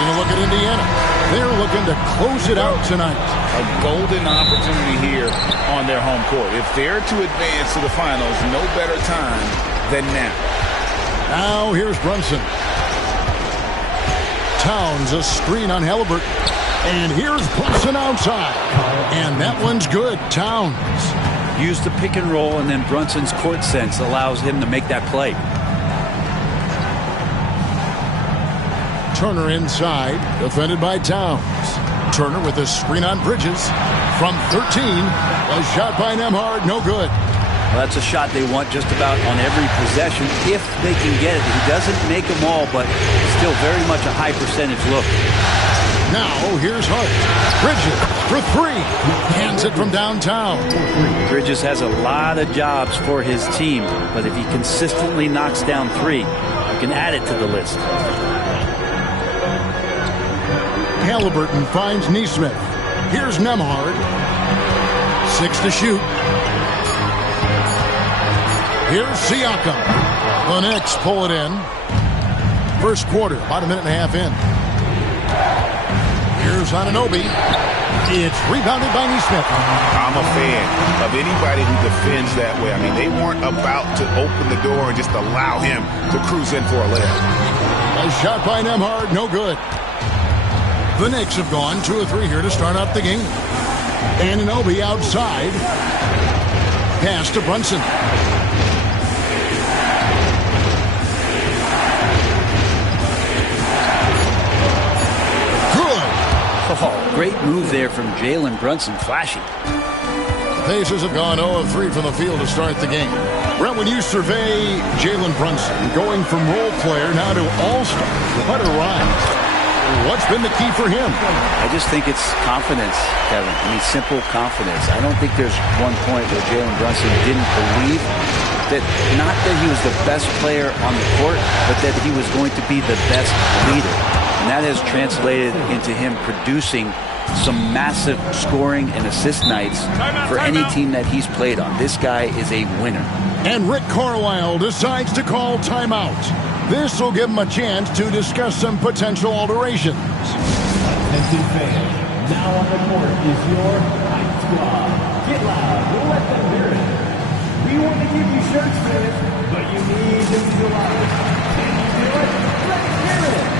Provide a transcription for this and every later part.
Taking a look at Indiana. They're looking to close it out tonight. A golden opportunity here on their home court. If they're to advance to the finals, no better time than now. Now here's Brunson. Towns a screen on Halliburton. And here's Brunson outside. And that one's good. Towns. Use the pick and roll, and then Brunson's court sense allows him to make that play. Turner inside, defended by Towns. Turner with a screen on Bridges. From 13, a shot by Nembhard, no good. Well, that's a shot they want just about on every possession if they can get it. He doesn't make them all, but still very much a high percentage look. Now here's Hart. Bridges for three. Hands it from downtown. Bridges has a lot of jobs for his team, but if he consistently knocks down three, you can add it to the list. Halliburton finds Nesmith. Here's Nembhard. 6 to shoot. Here's Siakam. The Knicks pull it in. First quarter, about a minute and a half in. Here's Anunoby. It's rebounded by Nesmith. I'm a fan of anybody who defends that way. I mean, they weren't about to open the door and just allow him to cruise in for a layup. A shot by Nembhard, no good. The Knicks have gone 2 of 3 here to start out the game. Anunoby outside. Pass to Brunson. Oh, great move there from Jalen Brunson. Flashy. The Pacers have gone 0 of 3 from the field to start the game. Brett, when you survey Jalen Brunson going from role player now to all-star, what a rise. What's been the key for him? I just think it's confidence, Kevin. I mean, simple confidence. I don't think there's one point where Jalen Brunson didn't believe that, not that he was the best player on the court, but that he was going to be the best leader. And that has translated into him producing some massive scoring and assist nights for any team that he's played on. This guy is a winner. And Rick Carlisle decides to call timeout. This will give him a chance to discuss some potential alterations. Attention fans, now on the court is your hype squad. Get loud, we'll let them hear it. We want to give you shirts, fans, but you need to visualize. Can you do it? Let's hear it.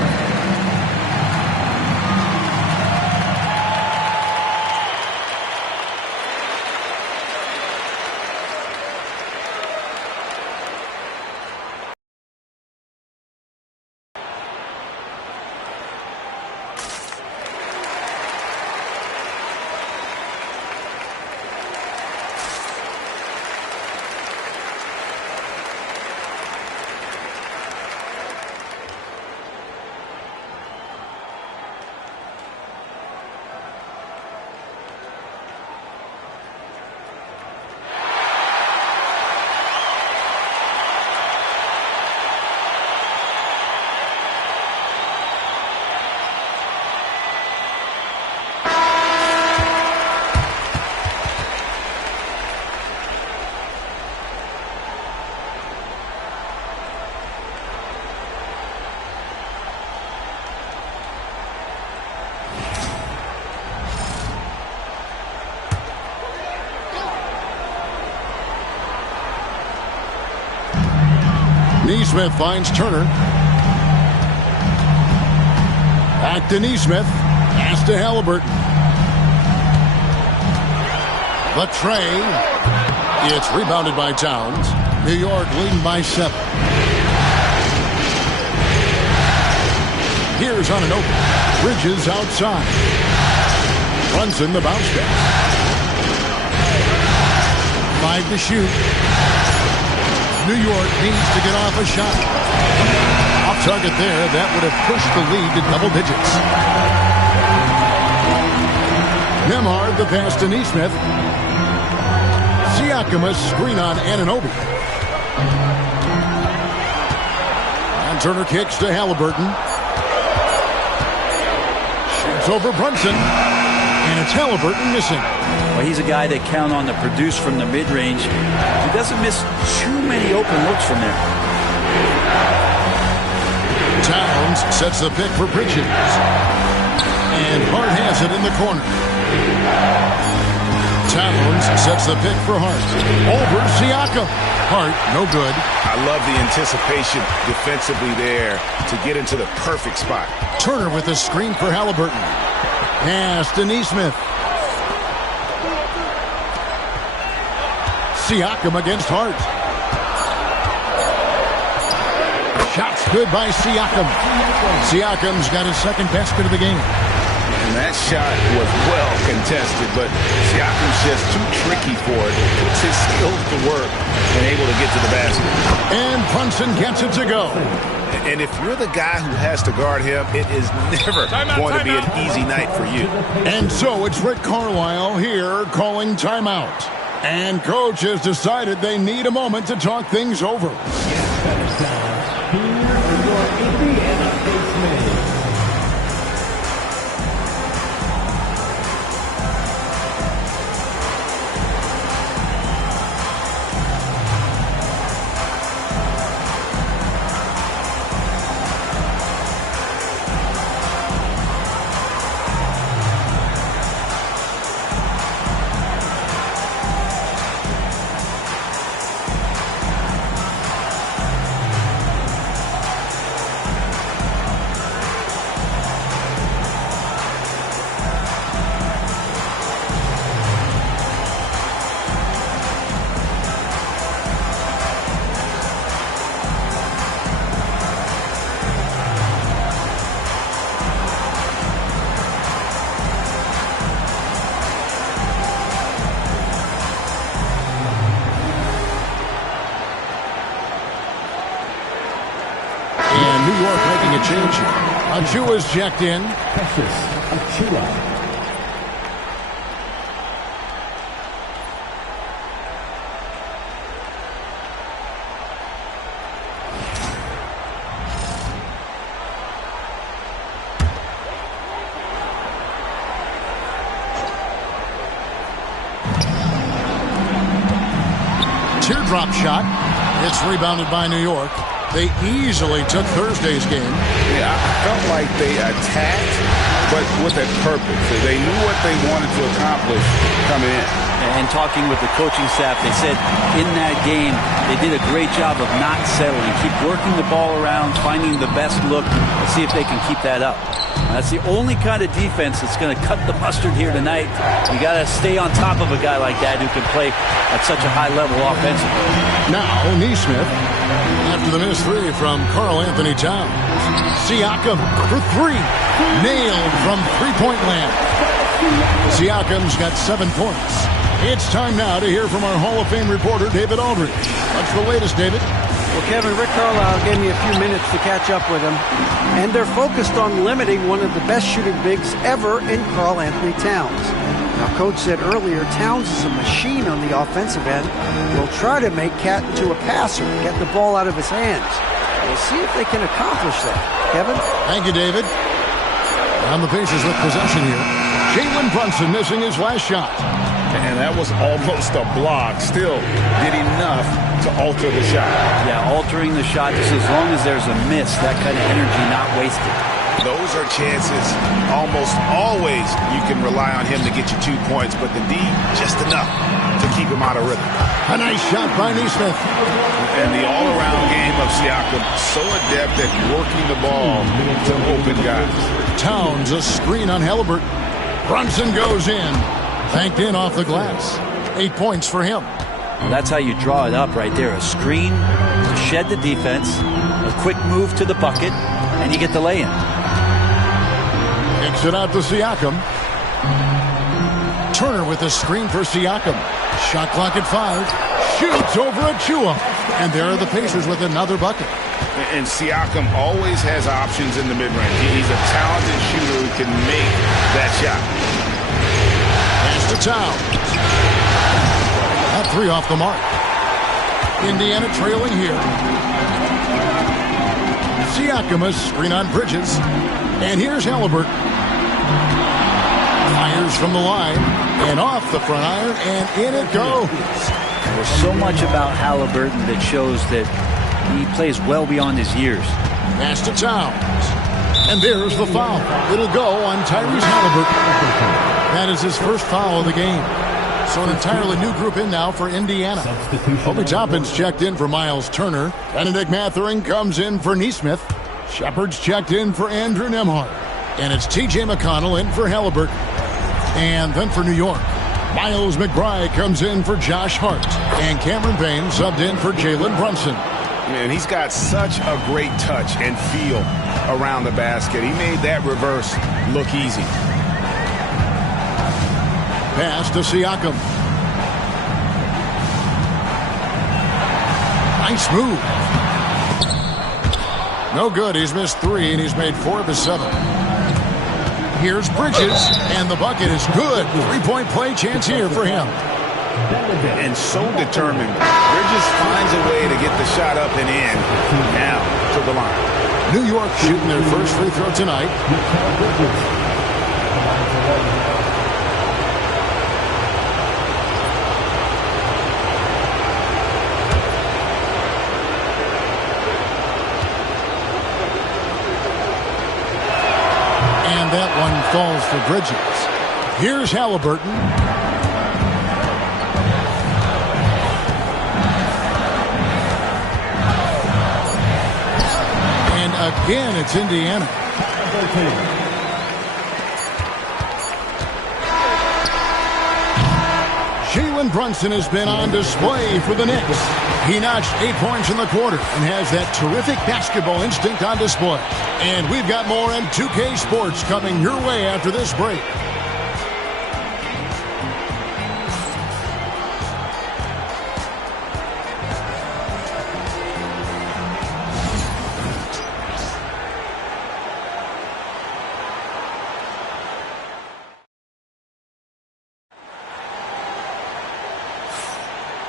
Nesmith finds Turner. Back to Nesmith. Pass to Halliburton. The tray. It's rebounded by Towns. New York leading by 7. Here's Anunoby. Bridges outside. Brunson the bounce pass. 5 to shoot. New York needs to get off a shot. Off target there. That would have pushed the lead to double digits. Nembhard the pass to Nesmith. Siakam a screen on Anunoby. And Turner kicks to Halliburton. Shoots over Brunson. And it's Halliburton missing. Well, he's a guy that count on to produce from the mid-range. He doesn't miss too many open looks from there. Towns sets the pick for Bridges. And Hart has it in the corner. Towns sets the pick for Hart. Over Siakam. Hart, no good. I love the anticipation defensively there to get into the perfect spot. Turner with a screen for Halliburton. Pass to Nesmith. Siakam against Hart. Shots good by Siakam. Siakam's got his second basket of the game. And that shot was well contested, but Siakam's just too tricky for it. Puts his skills to work and able to get to the basket. And Brunson gets it to go. And if you're the guy who has to guard him, it is never going to be an easy night for you. And so it's Rick Carlisle here calling timeout. And coach has decided they need a moment to talk things over. Here are your Indiana Statesmen. New York making a change here. Achua's checked in. Precious Achua. Teardrop shot. It's rebounded by New York. They easily took Thursday's game. Yeah, I felt like they attacked, but with a purpose. They knew what they wanted to accomplish coming in. And talking with the coaching staff, they said in that game they did a great job of not settling. Keep working the ball around, finding the best look, and see if they can keep that up. That's the only kind of defense that's going to cut the mustard here tonight. You got to stay on top of a guy like that who can play at such a high level offensively. Now, Nesmith, after the missed three from Karl Anthony Towns. Siakam for three. Nailed from three-point land. Siakam's got 7 points. It's time now to hear from our Hall of Fame reporter, David Aldridge. What's the latest, David? Well, Kevin, Rick Carlisle gave me a few minutes to catch up with him, and they're focused on limiting one of the best shooting bigs ever in Karl Anthony Towns. Now, Coach said earlier, Towns is a machine on the offensive end. We'll try to make Cat into a passer, get the ball out of his hands. We'll see if they can accomplish that. Kevin? Thank you, David. On the Pacers with possession here. Jalen Brunson missing his last shot. And that was almost a block. Still did enough to alter the shot. Yeah, altering the shot just as long as there's a miss, that kind of energy not wasted. Those are chances almost always you can rely on him to get you 2 points, but the D, just enough to keep him out of rhythm. A nice shot by Nesmith. And the all-around game of Siakam, so adept at working the ball to open guys. Towns, a screen on Halliburton. Brunson goes in. Banked in off the glass. 8 points for him. That's how you draw it up right there. A screen to shed the defense, a quick move to the bucket, and you get the lay-in. Kicks it out to Siakam. Turner with a screen for Siakam. Shot clock at 5. Shoots over Achua. And there are the Pacers with another bucket. And Siakam always has options in the mid-range. He's a talented shooter who can make that shot. To Towns. That three off the mark. Indiana trailing here. Siakam, a screen on Bridges. And here's Halliburton. Fires from the line. And off the front iron. And in it goes. There's so much about Halliburton that shows that he plays well beyond his years. Pass to Towns. And there's the foul. It'll go on Tyrese Halliburton. That is his first foul of the game. So an entirely new group in now for Indiana. Obi Toppin's checked in for Miles Turner. Benedict Mathurin comes in for Nesmith. Shepard's checked in for Andrew Nembhard. And it's T.J. McConnell in for Halliburton. And then for New York, Miles McBride comes in for Josh Hart. And Cameron Payne subbed in for Jalen Brunson. Man, he's got such a great touch and feel around the basket. He made that reverse look easy. Pass to Siakam. Nice move. No good. He's missed 3, and he's made 4 of his 7. Here's Bridges, and the bucket is good. 3-point play chance here for him. And so determined. Bridges finds a way to get the shot up and in. Now to the line. New York shooting their first free throw tonight. And that one falls for Bridges. Here's Halliburton. Again, it's Indiana. Jalen Brunson has been on display for the Knicks. He notched 8 points in the quarter and has that terrific basketball instinct on display. And we've got more M2K Sports coming your way after this break.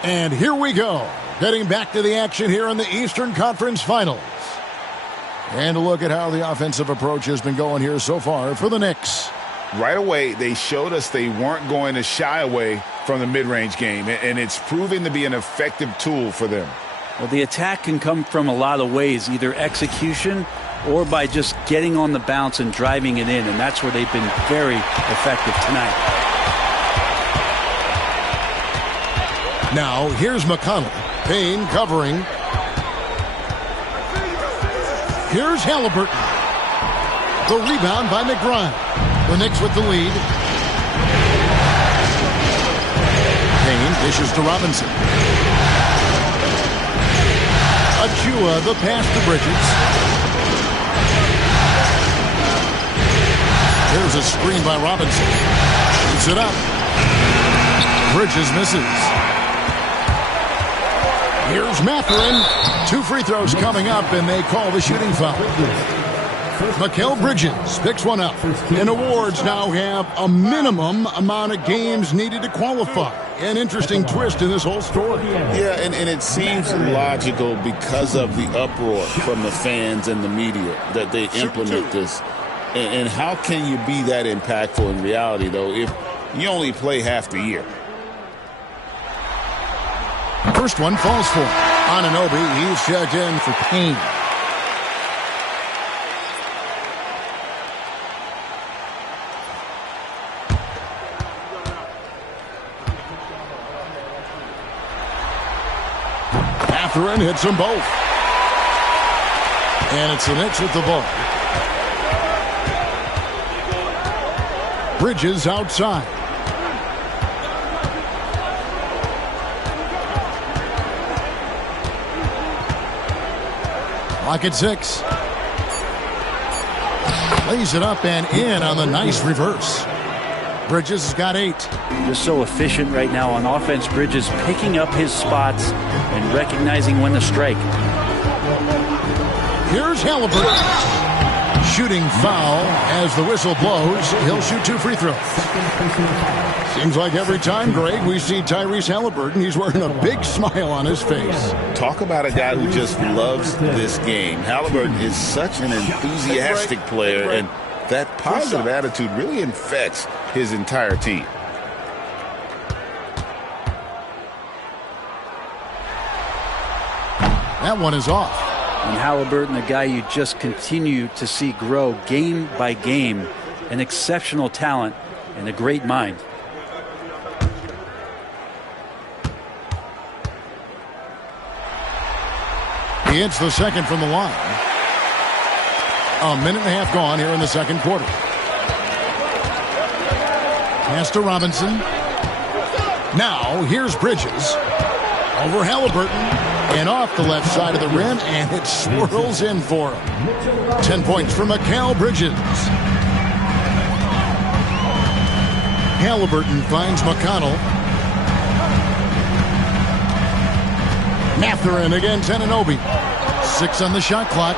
And here we go, getting back to the action here in the Eastern Conference Finals. And a look at how the offensive approach has been going here so far for the Knicks. Right away, they showed us they weren't going to shy away from the mid-range game, and it's proven to be an effective tool for them. Well, the attack can come from a lot of ways, either execution or by just getting on the bounce and driving it in, and that's where they've been very effective tonight. Now, here's McConnell. Payne covering. Here's Halliburton. The rebound by McBride. The Knicks with the lead. Payne dishes to Robinson. Achua, the pass to Bridges. There's a screen by Robinson. Shoots it up. Bridges misses. Here's Mathurin. 2 free throws coming up, and they call the shooting foul. Mikal Bridges picks one up. And awards now have a minimum amount of games needed to qualify. An interesting twist in this whole story. Yeah, and it seems logical because of the uproar from the fans and the media that they implement this. And how can you be that impactful in reality, though, if you only play half the year? First one falls for Anunoby. He's checked in for Payne. Mathurin hits them both. And it's the Knicks with the ball. Bridges outside. Clock at 6. Lays it up and in on the nice reverse. Bridges has got 8. Just so efficient right now on offense. Bridges picking up his spots and recognizing when to strike. Here's Halliburton. Shooting foul as the whistle blows. He'll shoot 2 free throws. Seems like every time, Greg, we see Tyrese Halliburton, he's wearing a big smile on his face. Talk about a guy who just loves this game. Halliburton is such an enthusiastic player, and that positive attitude really infects his entire team. That one is off. And Halliburton, a guy you just continue to see grow game by game, an exceptional talent and a great mind. He hits the second from the line. A minute and a half gone here in the second quarter. Pass to Robinson. Now, here's Bridges. Over Halliburton. And off the left side of the rim, and it swirls in for him. 10 points for Mikal Bridges. Halliburton finds McConnell. Mathurin against Anunoby. 6 on the shot clock.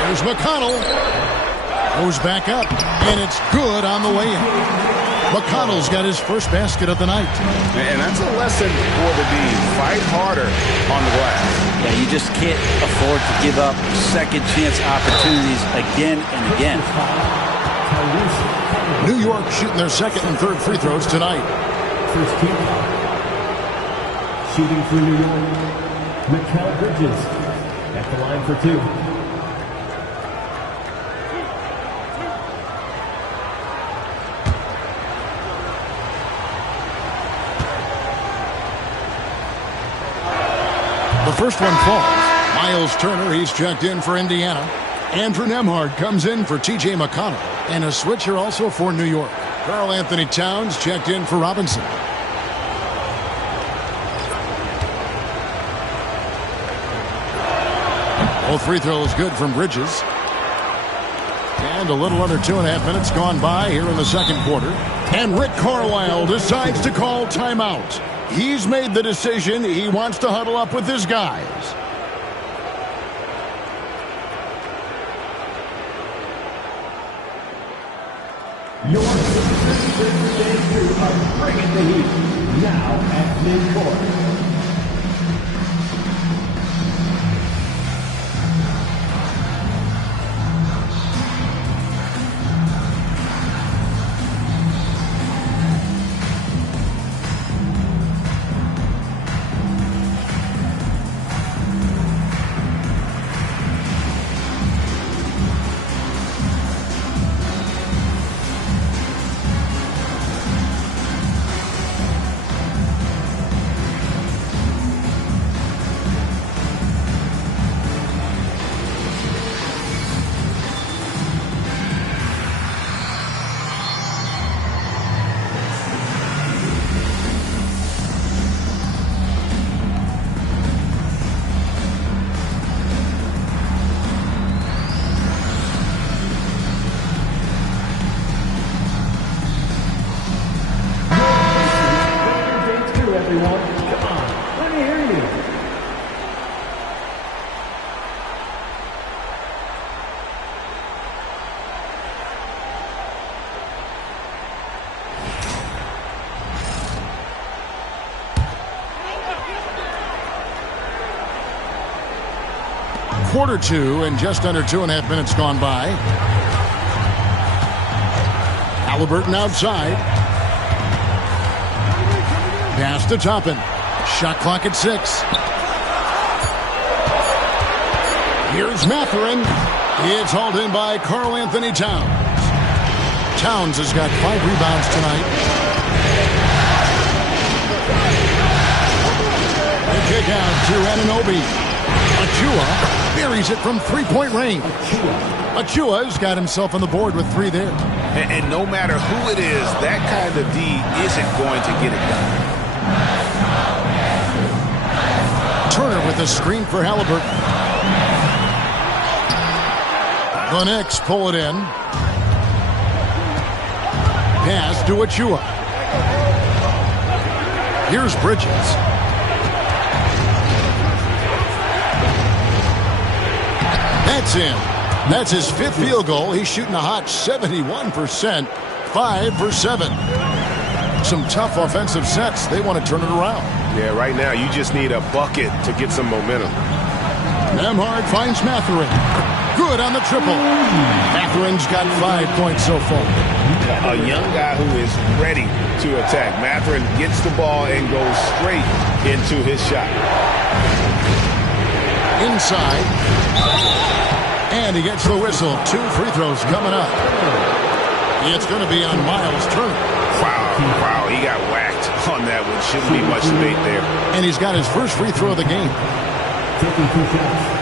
There's McConnell. Goes back up, and it's good on the way in. McConnell's got his first basket of the night. And that's a lesson for the D. Fight harder on the glass. Yeah, you just can't afford to give up second chance opportunities again and again. New York shooting their second and third free throws tonight. First team shooting for New York, Mikal Bridges at the line for 2. The first one falls. Miles Turner, he's checked in for Indiana. Andrew Nembhard comes in for T.J. McConnell. And a switcher also for New York. Karl Anthony Towns checked in for Robinson. Both free throws good from Bridges. And a little under 2.5 minutes gone by here in the second quarter. And Rick Carlisle decides to call timeout. He's made the decision. He wants to huddle up with his guys. Your crew are bringing the heat. Now at midcourt. Quarter 2 and just under 2.5 minutes gone by. Halliburton outside. Pass to Toppin. Shot clock at 6. Here's Mathurin. It's hauled in by Karl Anthony Towns. Towns has got 5 rebounds tonight. The kick out to Anunoby. Achua buries it from 3-point range. Achua's got himself on the board with 3 there. And no matter who it is, that kind of D isn't going to get it done. Turner with a screen for Halliburton. The Knicks pull it in. Pass to Achua. Here's Bridges. That's in. That's his 5th field goal. He's shooting a hot 71%, 5 for 7. Some tough offensive sets. They want to turn it around. Yeah, right now you just need a bucket to get some momentum. Nembhard finds Mathurin. Good on the triple. Mathurin's got 5 points so far. A young guy who is ready to attack. Mathurin gets the ball and goes straight into his shot. inside. And he gets the whistle. 2 free throws coming up. It's going to be on Miles Turner. Wow, he got whacked on that one. Shouldn't be much debate there. And he's got his first free throw of the game. Taking 2 shots.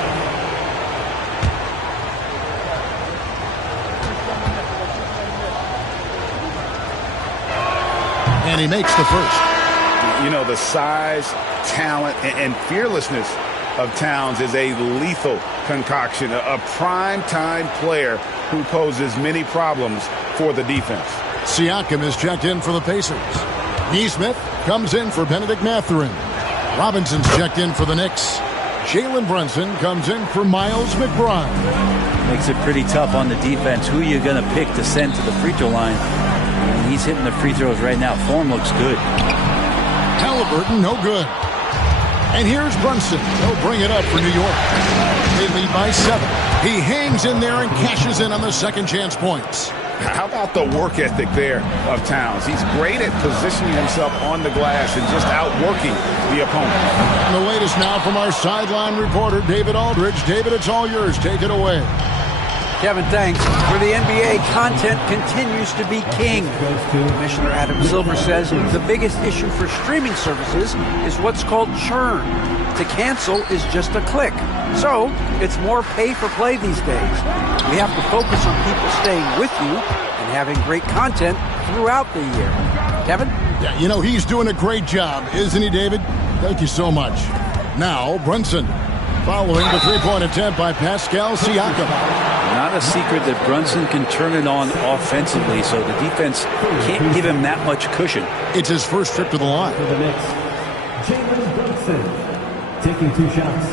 And he makes the first. You know, the size, talent, and fearlessness of Towns is a lethal concoction, a prime-time player who poses many problems for the defense. Siakam is checked in for the Pacers. Nesmith comes in for Benedict Mathurin. Robinson's checked in for the Knicks. Jalen Brunson comes in for Miles McBride. Makes it pretty tough on the defense. Who are you going to pick to send to the free throw line? And he's hitting the free throws right now. Form looks good. Halliburton, no good. And here's Brunson. He'll bring it up for New York. They lead by 7. He hangs in there and cashes in on the second chance points. How about the work ethic there of Towns? He's great at positioning himself on the glass and just outworking the opponent. And the latest now from our sideline reporter, David Aldridge. David, it's all yours. Take it away. Kevin, thanks. For the NBA, content continues to be king. Commissioner Adam Silver says the biggest issue for streaming services is what's called churn. To cancel is just a click. So, it's more pay-for-play these days. We have to focus on people staying with you and having great content throughout the year. Kevin? Yeah, you know, he's doing a great job, isn't he, David? Thank you so much. Now, Brunson, following the three-point attempt by Pascal Siakam. Not a secret that Brunson can turn it on offensively, so the defense can't give him that much cushion. It's his first trip to the line. For the Knicks, Jalen Brunson taking 2 shots.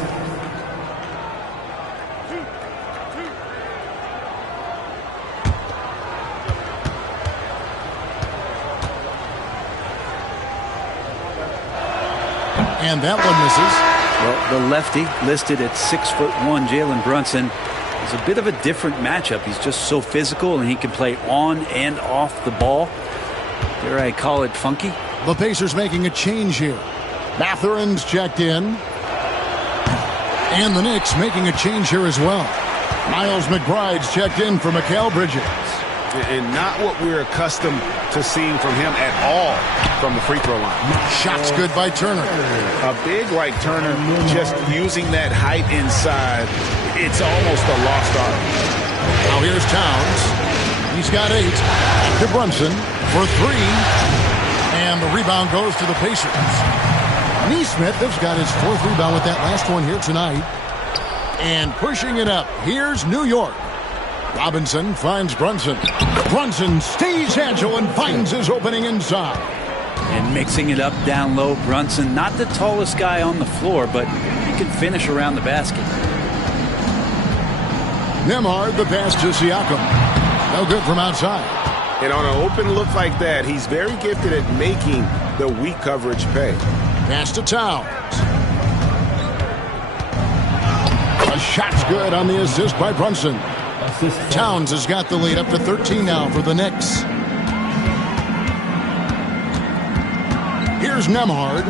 And that one misses. Well, the lefty listed at 6'1", Jalen Brunson. It's a bit of a different matchup. He's just so physical, and he can play on and off the ball. Dare I call it funky? The Pacers making a change here. Mathurin's checked in. And the Knicks making a change here as well. Miles McBride's checked in for Mikal Bridges. And not what we're accustomed to seeing from him at all from the free throw line. Shots good by Turner. A big like Turner, just using that height inside, it's almost a lost art. Now here's Towns. He's got 8. To Brunson for 3. And the rebound goes to the Pacers. Nesmith has got his 4th rebound with that last one here tonight. And pushing it up, here's New York. Robinson finds Brunson. Brunson stays agile and finds his opening inside. And mixing it up down low, Brunson, not the tallest guy on the floor, but he can finish around the basket. Nembhard, the pass to Siakam. No good from outside. And on an open look like that, he's very gifted at making the weak coverage pay. Pass to Towns. A shot's good on the assist by Brunson. Towns has got the lead up to 13 now for the Knicks. Here's Nembhard.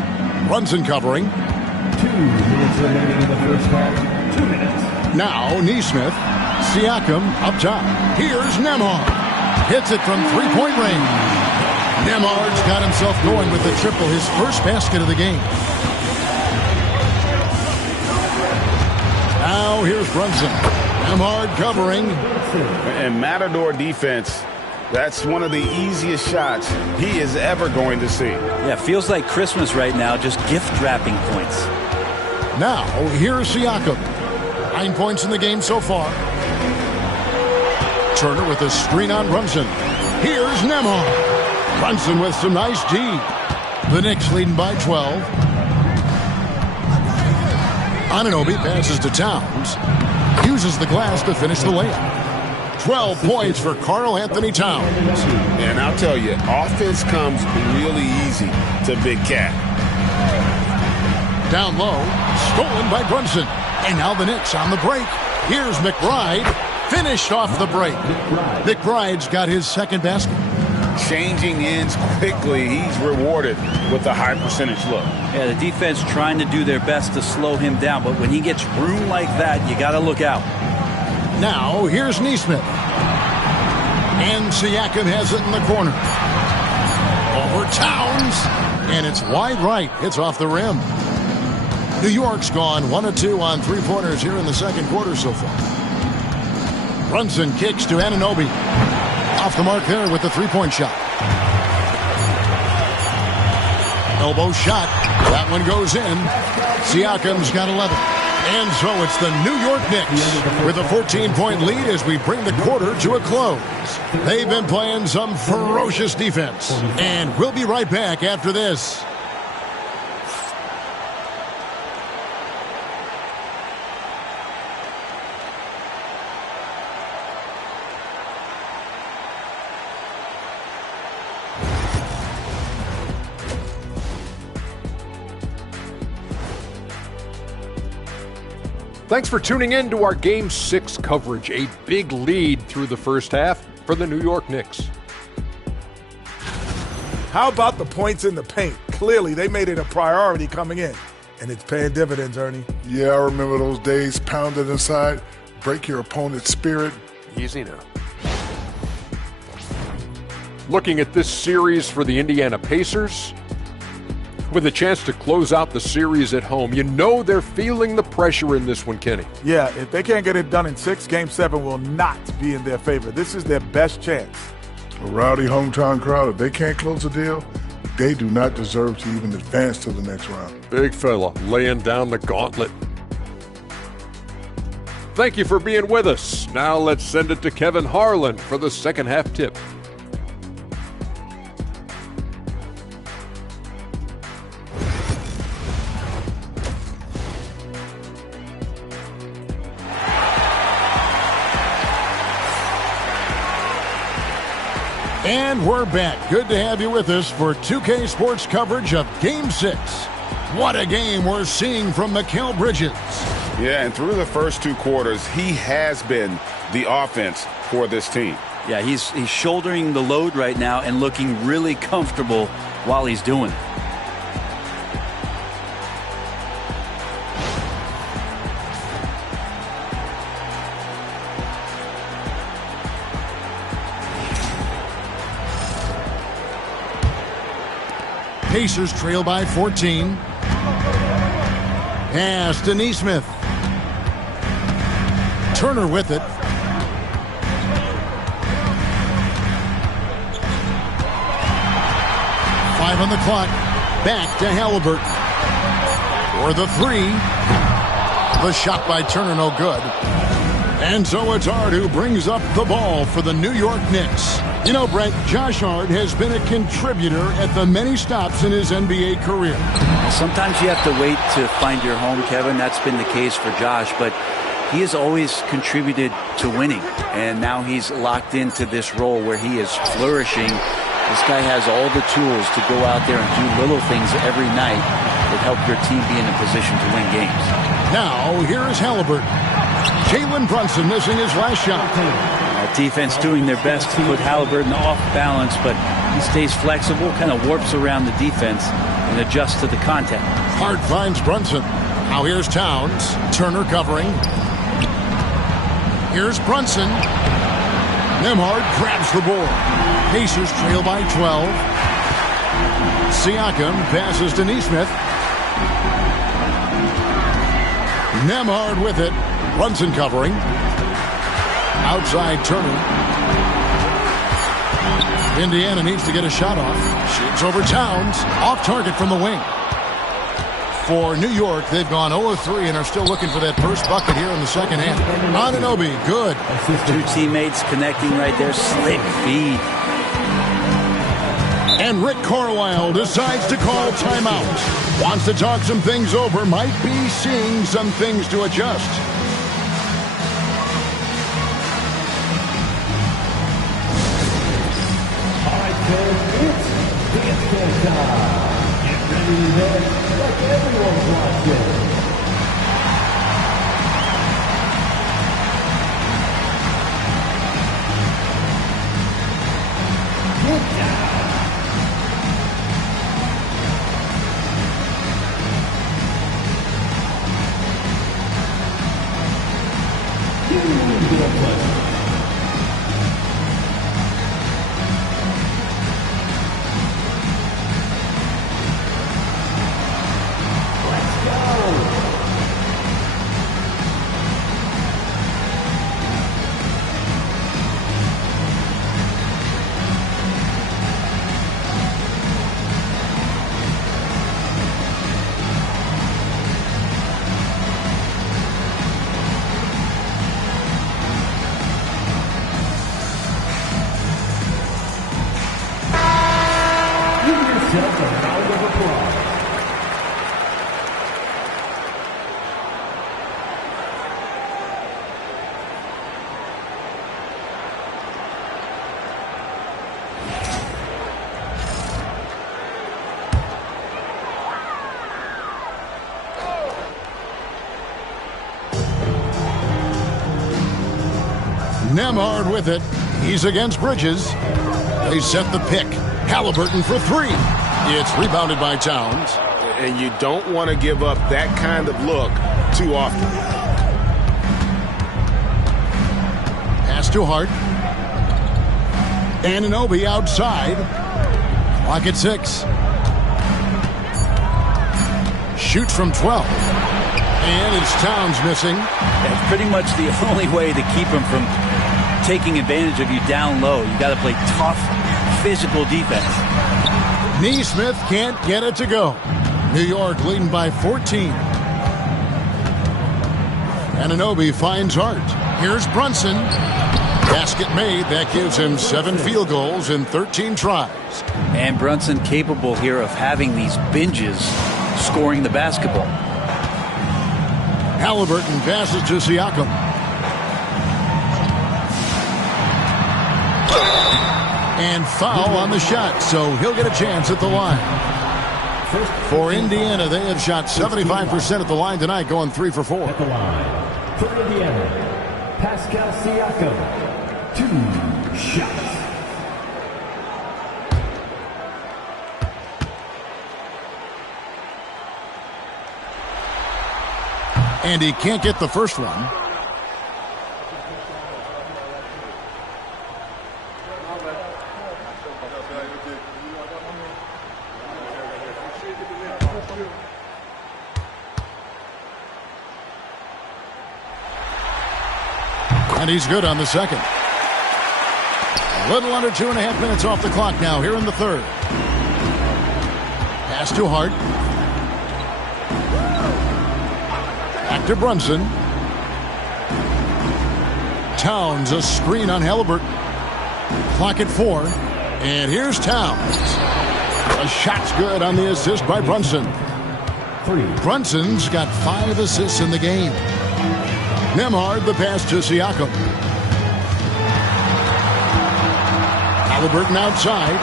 Brunson covering. 2 minutes remaining in the first half. 2 minutes. Now Nesmith. Siakam up top. Here's Nembhard. Hits it from three-point range. Nembhard's got himself going with the triple, his first basket of the game. Now here's Brunson. Nembhard covering. And Matador defense, that's one of the easiest shots he is ever going to see. Yeah, feels like Christmas right now, just gift wrapping points. Now, here's Siakam. 9 points in the game so far. Turner with a screen on Brunson. Here's Nembhard. Brunson with some nice D. The Knicks leading by 12. Anunoby passes to Towns. Uses the glass to finish the layup. 12 points for Karl Anthony Towns. And I'll tell you, offense comes really easy to Big Cat. Down low, stolen by Brunson. And now the Knicks on the break. Here's McBride, finished off the break. McBride's got his second basket. changing ends quickly. He's rewarded with a high percentage look. Yeah, the defense trying to do their best to slow him down, but when he gets room like that, you got to look out. Now, here's Nesmith. And Siakam has it in the corner. Over Towns. And it's wide right. It's off the rim. New York's gone 1 of 2 on three-pointers here in the second quarter so far. Brunson kicks to Anunoby. Off the mark there with the three-point shot. Elbow shot. That one goes in. Siakam's got 11. And so it's the New York Knicks with a 14-point lead as we bring the quarter to a close. They've been playing some ferocious defense. And we'll be right back after this. Thanks for tuning in to our Game 6 coverage. A big lead through the first half for the New York Knicks. How about the points in the paint? Clearly, they made it a priority coming in, and it's paying dividends, Ernie. Yeah, I remember those days pounded inside. Break your opponent's spirit. Easy now. Looking at this series for the Indiana Pacers, with a chance to close out the series at home. You know they're feeling the pressure in this one, Kenny. Yeah, if they can't get it done in 6, Game 7 will not be in their favor. This is their best chance. A rowdy hometown crowd, if they can't close a deal, they do not deserve to even advance to the next round. Big fella laying down the gauntlet. Thank you for being with us. Now let's send it to Kevin Harlan for the second half tip. And we're back. Good to have you with us for 2K Sports coverage of Game 6. What a game we're seeing from Mikal Bridges. Yeah, and through the first 2 quarters, he has been the offense for this team. Yeah, he's shouldering the load right now and looking really comfortable while he's doing it. Pacers trail by 14. Pass to Nesmith. Turner with it. Five on the clock. Back to Halliburton. For the 3. The shot by Turner, no good. And so it's Hart who brings up the ball for the New York Knicks. You know, Brent, Josh Hart has been a contributor at the many stops in his NBA career. Sometimes you have to wait to find your home, Kevin. That's been the case for Josh, but he has always contributed to winning, and now he's locked into this role where he is flourishing. This guy has all the tools to go out there and do little things every night that help your team be in a position to win games. Now, here is Halliburton. Jalen Brunson missing his last shot. Defense doing their best to put Halliburton off balance, but he stays flexible, kind of warps around the defense and adjusts to the contact. Hart finds Brunson. Now here's Towns. Turner covering. Here's Brunson. Nembhard grabs the board. Pacers trail by 12. Siakam passes to Nesmith. Nembhard with it. Brunson covering. Outside Turner. Indiana needs to get a shot off. Shoots over Towns. Off target from the wing. For New York, they've gone 0 of 3 and are still looking for that first bucket here in the second half. Anunoby, good. 2 teammates connecting right there. Slick feed. And Rick Carlisle decides to call timeout. Wants to talk some things over. Might be seeing some things to adjust. It's time. Get ready to head like everyone's watching. Get down. Nembhard with it. He's against Bridges. They set the pick. Halliburton for three. It's rebounded by Towns. And you don't want to give up that kind of look too often. Pass to Hart. Anunoby outside. Clock at 6. Shoots from 12. And it's Towns missing. That's pretty much the only way to keep him from taking advantage of you down low. You got to play tough, physical defense. Neesmith can't get it to go. New York leading by 14. Anunoby finds Hart. Here's Brunson. Basket made. That gives him 7 field goals in 13 tries. And Brunson capable here of having these binges scoring the basketball. Halliburton passes to Siakam. And foul on the shot, so he'll get a chance at the line. For Indiana, they have shot 75% at the line tonight, going 3 for 4. At the line, for Indiana, Pascal Siakam, 2 shots. And he can't get the first one. And he's good on the second. A little under 2.5 minutes off the clock now here in the third. Pass to Hart. Back to Brunson. Towns, a screen on Halliburton. Clock at 4. And here's Towns. A shot's good on the assist by Brunson. Brunson's got 5 assists in the game. Nembhard the pass to Siakam. Halliburton outside.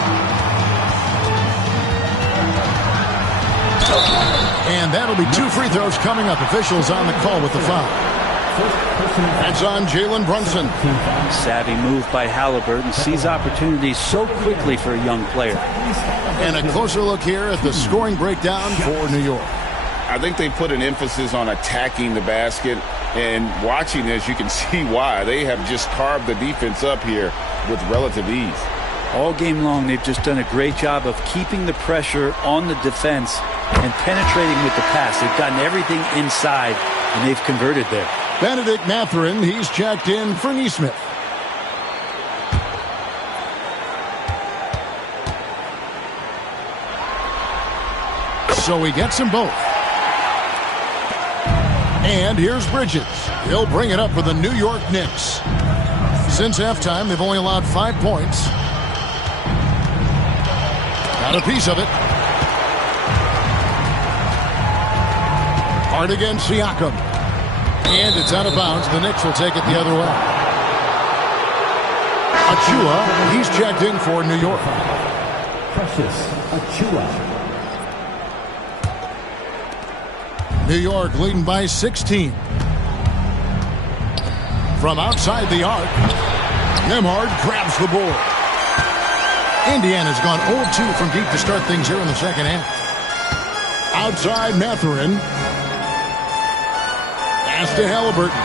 And that'll be 2 free throws coming up. Officials on the call with the foul. That's on Jalen Brunson. Savvy move by Halliburton. Sees opportunities so quickly for a young player. And a closer look here at the scoring breakdown for New York. I think they put an emphasis on attacking the basket. And watching this, you can see why. They have just carved the defense up here with relative ease. All game long, they've just done a great job of keeping the pressure on the defense and penetrating with the pass. They've gotten everything inside, and they've converted there. Benedict Mathurin, he's checked in for Neesmith. So he gets them both. And here's Bridges. He'll bring it up for the New York Knicks. Since halftime, they've only allowed 5 points. Got a piece of it. Hard against Siakam. And it's out of bounds. The Knicks will take it the other way. Achua, he's checked in for New York. Precious Achua. New York leading by 16. From outside the arc, Nembhard grabs the board. Indiana's gone 0-2 from deep to start things here in the second half. Outside Mathurin. Pass to Halliburton.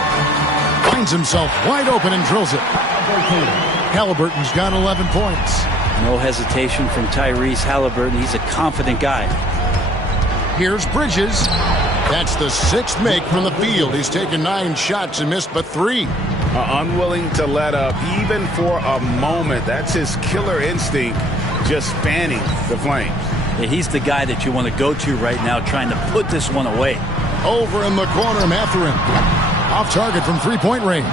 Finds himself wide open and drills it. Halliburton's got 11 points. No hesitation from Tyrese Halliburton. He's a confident guy. Here's Bridges. That's the 6th make from the field. He's taken 9 shots and missed but 3. Unwilling to let up even for a moment. That's his killer instinct, just fanning the flames. Yeah, he's the guy that you want to go to right now, trying to put this one away. Over in the corner, Mathurin. Off target from 3-point range.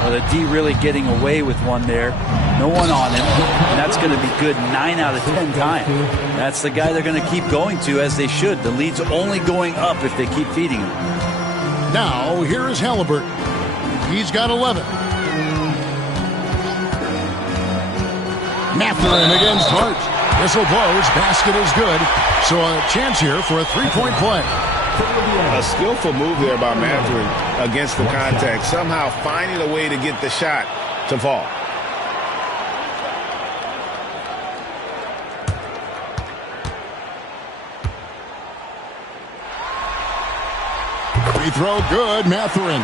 Well, the D really getting away with one there. No one on him, and that's going to be good 9 out of 10 times. That's the guy they're going to keep going to, as they should. The lead's only going up if they keep feeding him. Now, here is Halliburton. He's got 11. Mathurin against Hart. Whistle blows. Basket is good. So a chance here for a 3-point play. A skillful move there by Mathurin against the contact, somehow finding a way to get the shot to fall. Free throw good, Mathurin.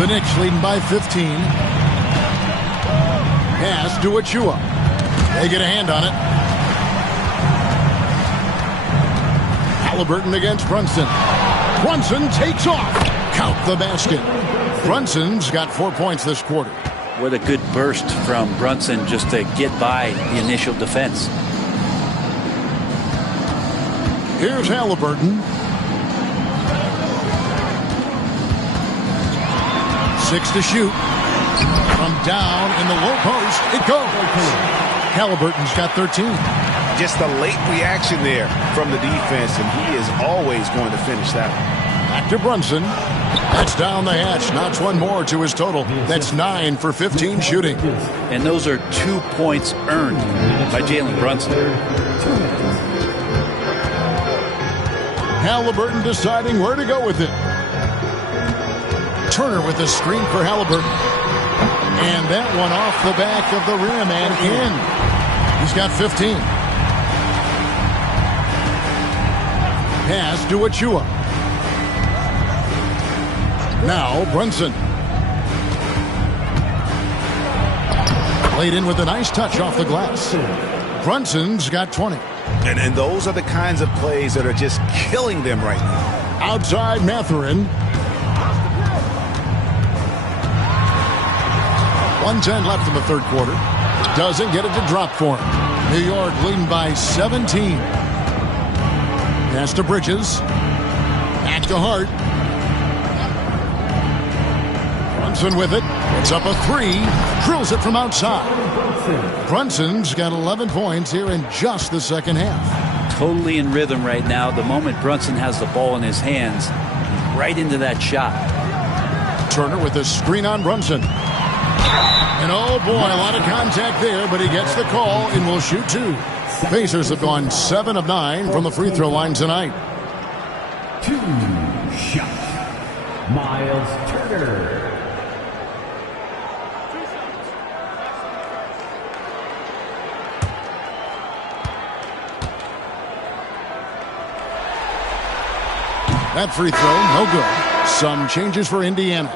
The Knicks leading by 15. Pass to Achua. They get a hand on it. Halliburton against Brunson. Brunson takes off. Count the basket. Brunson's got 4 points this quarter. What a good burst from Brunson just to get by the initial defense. Here's Halliburton. 6 to shoot. From down in the low post, it goes. Halliburton's got 13. Just a late reaction there from the defense, and he is always going to finish that one. Back to Brunson. That's down the hatch. Knocks one more to his total. That's 9 for 15 shooting. And those are 2 points earned by Jalen Brunson. Halliburton deciding where to go with it. Turner with the screen for Halliburton. And that one off the back of the rim and in. He's got 15. Pass to Achua. Now Brunson. Played in with a nice touch off the glass. Brunson's got 20. And those are the kinds of plays that are just killing them right now. Outside Mathurin. 1:10 left in the third quarter. Doesn't get it to drop for him. New York leading by 17. Pass to Bridges. Back to Hart. Brunson with it. Puts up a three. Drills it from outside. Brunson's got 11 points here in just the second half. Totally in rhythm right now. The moment Brunson has the ball in his hands, right into that shot. Turner with the screen on Brunson. And oh boy, a lot of contact there, but he gets the call and will shoot two. Pacers have gone 7 of 9 from the free throw line tonight. 2 shots. Miles Turner. That free throw, no good. Some changes for Indiana.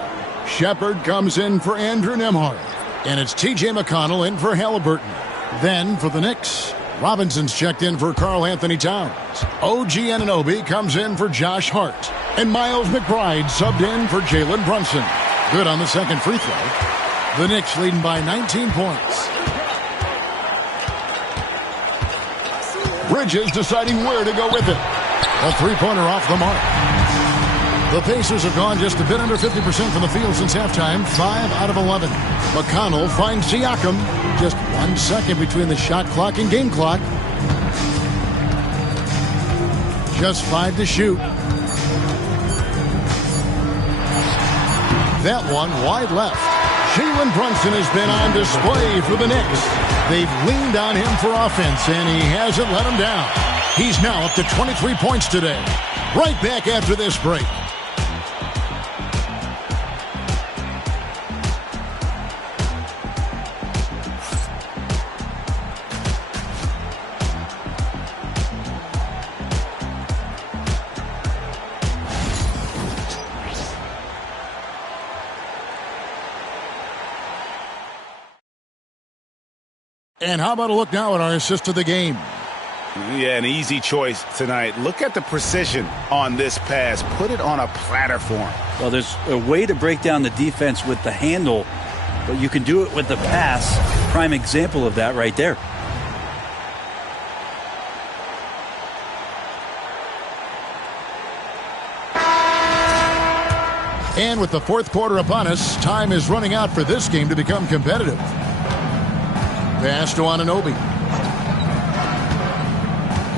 Shepard comes in for Andrew Nembhard. And it's T.J. McConnell in for Halliburton. Then for the Knicks, Robinson's checked in for Karl Anthony Towns. OG Anunoby comes in for Josh Hart. And Miles McBride subbed in for Jalen Brunson. Good on the second free throw. The Knicks leading by 19 points. Bridges deciding where to go with it. A three-pointer off the mark. The Pacers have gone just a bit under 50% from the field since halftime, 5 out of 11. McConnell finds Siakam. Just 1 second between the shot clock and game clock. Just 5 to shoot. That one wide left. Jalen Brunson has been on display for the Knicks. They've leaned on him for offense, and he hasn't let them down. He's now up to 23 points today. Right back after this break. And how about a look now at our assist of the game? Yeah, an easy choice tonight. Look at the precision on this pass. Put it on a platter for him. Well, there's a way to break down the defense with the handle, but you can do it with the pass. Prime example of that right there. And with the fourth quarter upon us, time is running out for this game to become competitive. Pass to Anunoby.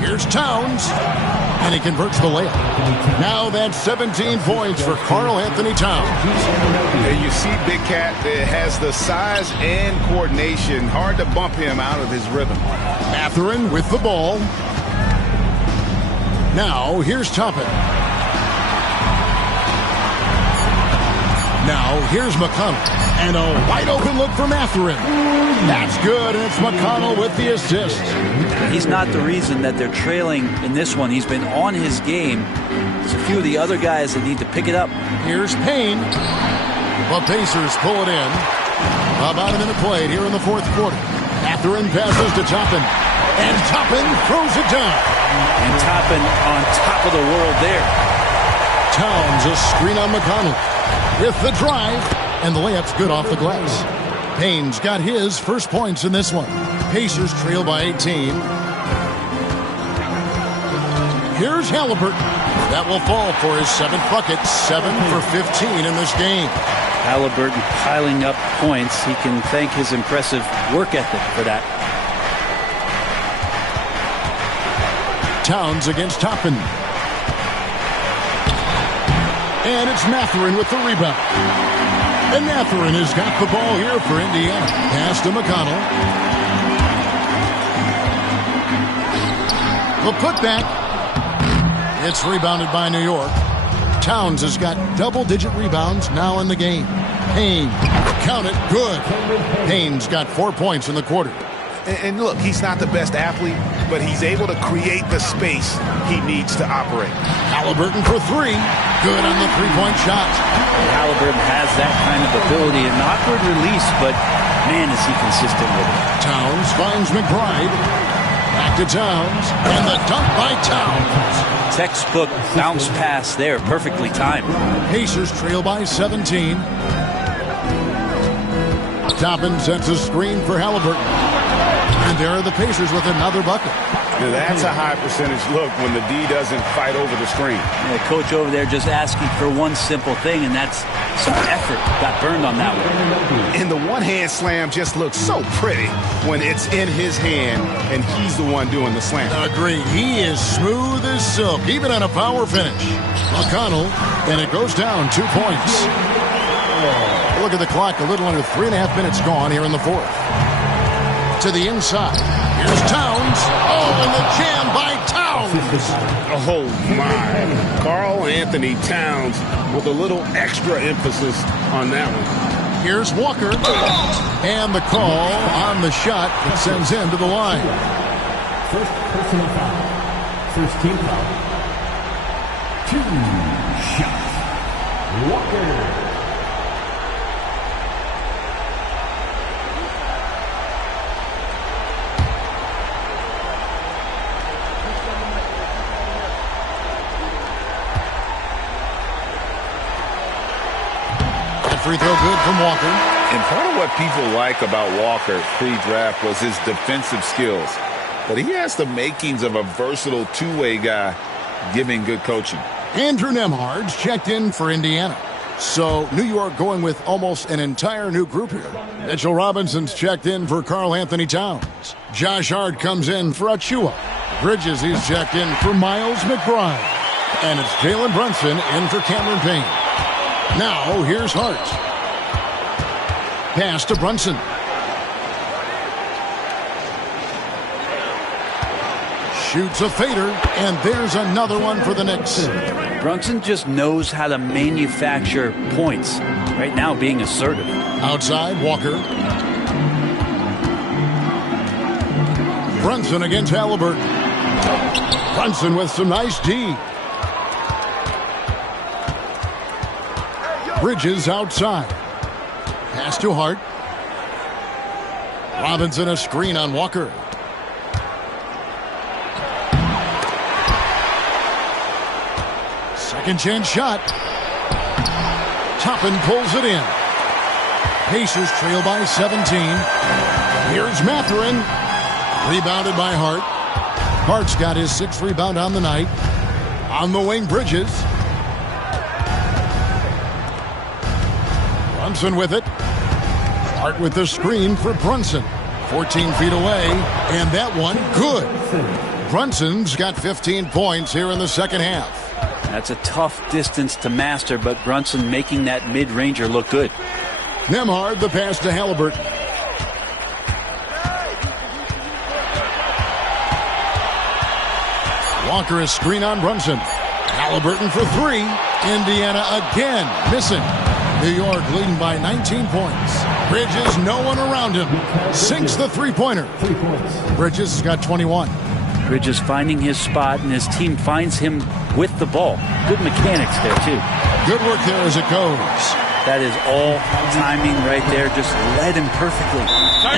Here's Towns, and he converts the layup. Now that's 17 points for Karl Anthony Towns. And you see Big Cat that has the size and coordination. Hard to bump him out of his rhythm. Mathurin with the ball. Now, here's Toppin. Now, here's McConnell. And a wide-open look for Mathurin. That's good, and it's McConnell with the assist. He's not the reason that they're trailing in this one. He's been on his game. There's a few of the other guys that need to pick it up. Here's Payne. The Pacers pull it in. About a minute played here in the fourth quarter. Mathurin passes to Toppin. And Toppin throws it down. And Toppin on top of the world there. Towns a screen on McConnell. With the drive. And the layup's good off the glass. Payne's got his first points in this one. Pacers trail by 18. Here's Halliburton. That will fall for his 7th bucket. 7 for 15 in this game. Halliburton piling up points. He can thank his impressive work ethic for that. Towns against Toppin. And it's Mathurin with the rebound. And Mathurin has got the ball here for Indiana. Pass to McConnell. The putback. It's rebounded by New York. Towns has got double-digit rebounds now in the game. Payne, count it, good. Payne's got 4 points in the quarter. And look, he's not the best athlete, but he's able to create the space he needs to operate. Halliburton for 3. Good on the three-point shot. Halliburton has that kind of ability. An awkward release, but man, is he consistent with it. Towns finds McBride. Back to Towns. And the dunk by Towns. Textbook bounce pass there, perfectly timed. Pacers trail by 17. Toppin sets a screen for Halliburton. And there are the Pacers with another bucket. Now that's a high percentage look when the D doesn't fight over the screen. The coach over there just asking for one simple thing, and that's some effort. Got burned on that one. And the one-hand slam just looks so pretty when it's in his hand and he's the one doing the slam. Agree. He is smooth as silk, even on a power finish. McConnell, and it goes down 2 points. Look at the clock, a little under 3.5 minutes gone here in the fourth. To the inside. Here's Towns. Oh, and the jam by Towns. Oh, my. Karl Anthony Towns with a little extra emphasis on that one. Here's Walker. And the call on the shot that sends him to the line. First personal foul. First team foul. 2 shots. Walker. Free throw good from Walker. And part of what people like about Walker pre-draft was his defensive skills. But he has the makings of a versatile two-way guy giving good coaching. Andrew Nembhard's checked in for Indiana. So New York going with almost an entire new group here. Mitchell Robinson's checked in for Karl Anthony Towns. Josh Hart comes in for Achua. Bridges, he's checked in for Miles McBride. And it's Jalen Brunson in for Cameron Payne. Now, here's Hart. Pass to Brunson. Shoots a fader, and there's another one for the Knicks. Brunson just knows how to manufacture points. Right now, being assertive. Outside, Walker. Brunson against Halliburton. Brunson with some nice D. Bridges outside. Pass to Hart. Robinson a screen on Walker. Second chance shot. Toppin pulls it in. Pacers trail by 17. Here's Mathurin. Rebounded by Hart. Hart's got his 6th rebound on the night. On the wing, Bridges. Brunson with it. Hart with the screen for Brunson. 14 feet away, and that one good. Brunson's got 15 points here in the second half. That's a tough distance to master, but Brunson making that mid-ranger look good. Nembhard, the pass to Halliburton. Walker is screen on Brunson. Halliburton for three. Indiana again missing. New York leading by 19 points. Bridges, no one around him. Sinks the three-pointer. Bridges has got 21. Bridges finding his spot, and his team finds him with the ball. Good mechanics there, too. Good work there as it goes. That is all timing right there. Just led him perfectly.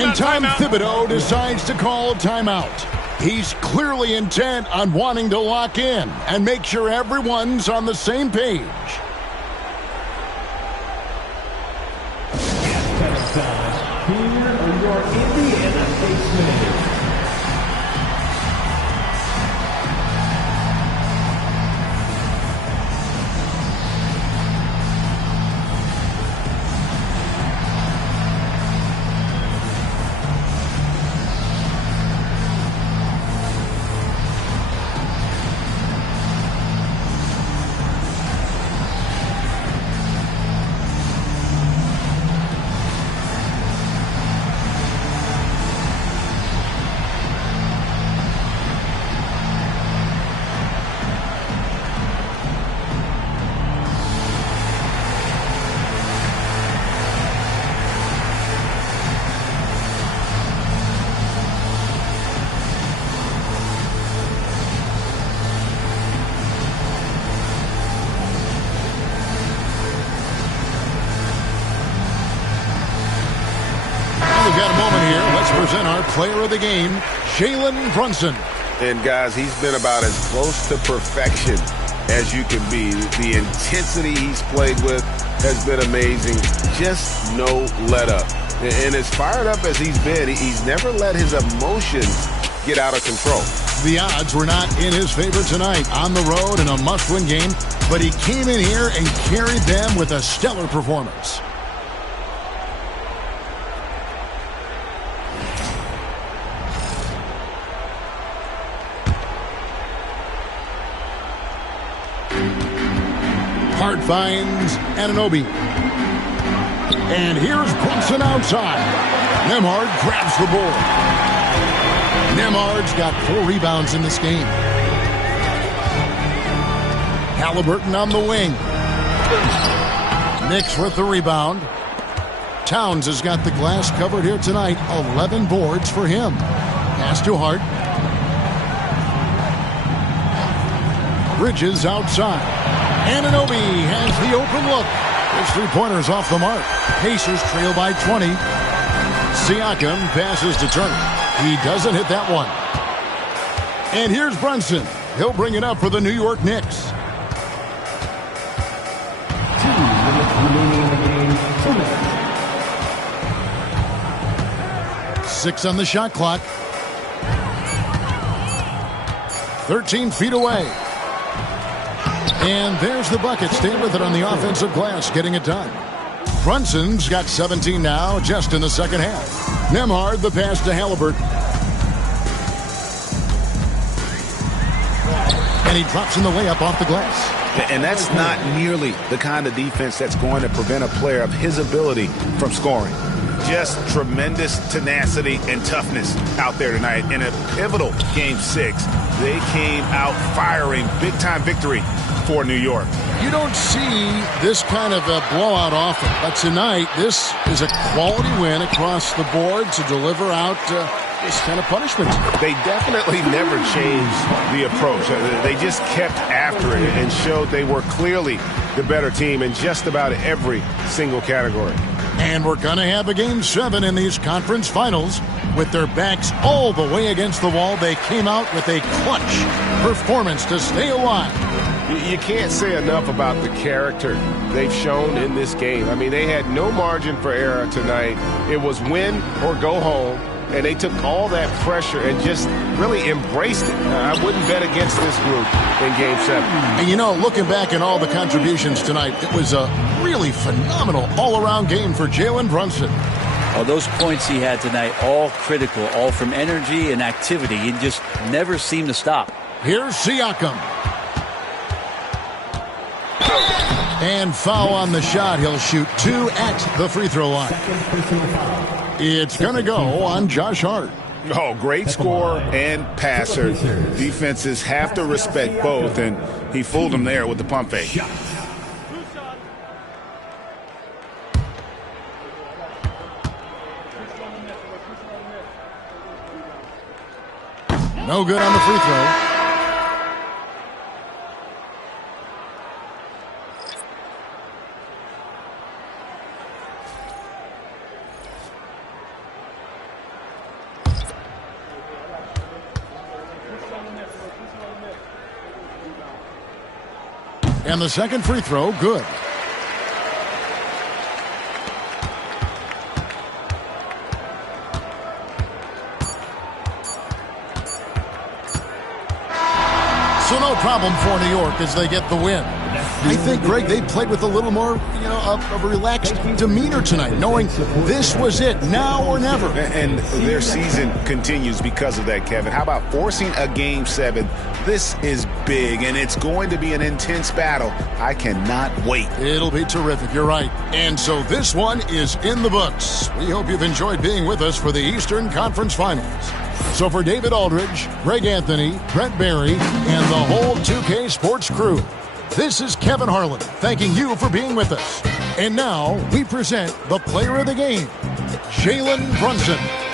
And Tom Thibodeau decides to call a timeout. He's clearly intent on wanting to lock in and make sure everyone's on the same page. Here are your Indiana Pacers. Present our player of the game, Jalen Brunson. And guys, he's been about as close to perfection as you can be. The intensity he's played with has been amazing. Just no let up. And as fired up as he's been, he's never let his emotions get out of control. The odds were not in his favor tonight on the road in a must-win game, but he came in here and carried them with a stellar performance. Hart finds Anunoby. And here's Brunson outside. Nembhard grabs the board. Nembhard's got 4 rebounds in this game. Halliburton on the wing. Knicks with the rebound. Towns has got the glass covered here tonight. 11 boards for him. Pass to Hart. Bridges outside. Anunoby has the open look. His three-pointer's off the mark. Pacers trail by 20. Siakam passes to Turner. He doesn't hit that one. And here's Brunson. He'll bring it up for the New York Knicks. 2 minutes remaining in the game. 2 minutes. 6 on the shot clock. 13 feet away. And there's the bucket. Stay with it on the offensive glass, getting it done. Brunson's got 17 now, just in the second half. Nembhard, the pass to Halliburton. And he drops in the layup off the glass. And that's not nearly the kind of defense that's going to prevent a player of his ability from scoring. Just tremendous tenacity and toughness out there tonight. In a pivotal Game 6, they came out firing. Big-time victory for New York. You don't see this kind of a blowout often, but tonight this is a quality win across the board to deliver out this kind of punishment. They definitely never changed the approach. They just kept after it and showed they were clearly the better team in just about every single category. And we're going to have a Game 7 in these conference finals. With their backs all the way against the wall, they came out with a clutch performance to stay alive. You can't say enough about the character they've shown in this game. I mean, they had no margin for error tonight. It was win or go home, and they took all that pressure and just really embraced it. I wouldn't bet against this group in Game 7. And, you know, looking back at all the contributions tonight, it was a really phenomenal all-around game for Jalen Brunson. Oh, those points he had tonight, all critical, all from energy and activity. He just never seemed to stop. Here's Siakam. And foul on the shot. He'll shoot 2 at the free throw line. It's going to go on Josh Hart. Oh, great scorer and passer. Defenses have to respect both, and he fooled them there with the pump fake. No good on the free throw. And the second free throw, good. So no problem for New York as they get the win. I think, Greg, they played with a little more, of a relaxed demeanor tonight, knowing this was it, now or never. And their season continues because of that, Kevin. How about forcing a Game 7? This is big, and it's going to be an intense battle. I cannot wait. It'll be terrific, you're right. And so this one is in the books. We hope you've enjoyed being with us for the Eastern Conference Finals. So for David Aldridge, Greg Anthony, Brent Barry, and the whole 2K Sports crew, this is Kevin Harlan thanking you for being with us. And now we present the player of the game, Jalen Brunson.